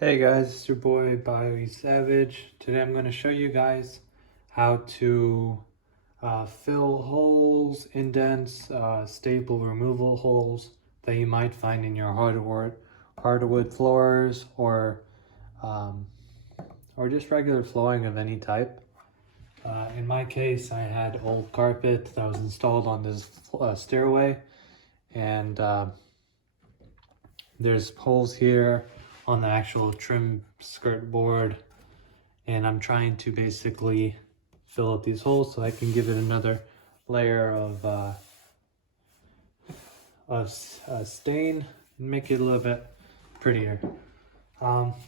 Hey guys, it's your boy Bio Savage. Today I'm going to show you guys how to fill holes, indents, staple removal holes that you might find in your hardwood floors or just regular flooring of any type. In my case, I had old carpet that was installed on this stairway, and there's holes here on the actual trim skirt board, and I'm trying to basically fill up these holes so I can give it another layer of stain and make it a little bit prettier.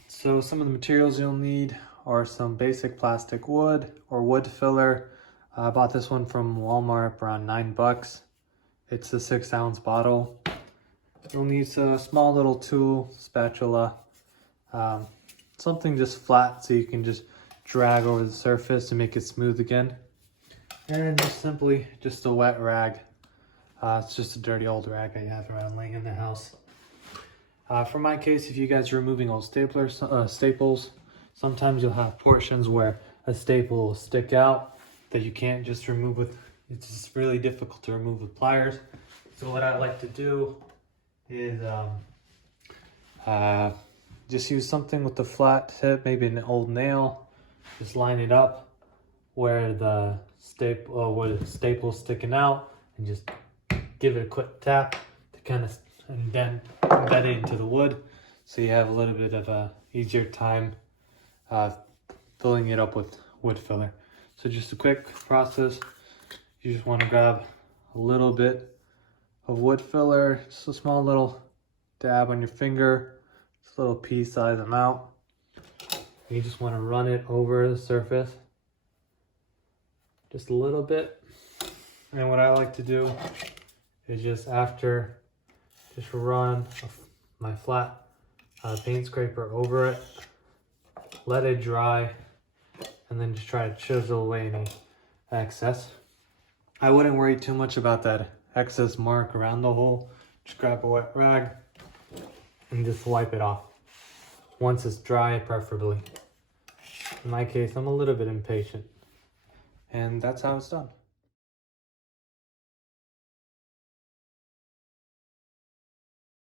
So some of the materials you'll need are some basic plastic wood or wood filler. I bought this one from Walmart for around $9. It's a 6-ounce bottle. You'll need a small little tool, spatula, something just flat so you can just drag over the surface to make it smooth again. And just simply just a wet rag. It's just a dirty old rag I have around laying in the house. For my case, if you guys are removing old staples, sometimes you'll have portions where a staple will stick out that you can't just remove with, it's just really difficult to remove with pliers. So what I like to do is just use something with a flat tip, maybe an old nail. Just line it up where the staple's sticking out, and just give it a quick tap to kind of embed it into the wood, so you have a little bit of a easier time filling it up with wood filler. So just a quick process. You just want to grab a little bit of wood filler, just a small little dab on your finger, just a little pea-sized amount. You just want to run it over the surface, just a little bit. And what I like to do is just run my flat paint scraper over it, let it dry, and then just try to chisel away any excess. I wouldn't worry too much about that excess mark around the hole. Just grab a wet rag and just wipe it off once it's dry, preferably. In my case, I'm a little bit impatient, and that's how it's done.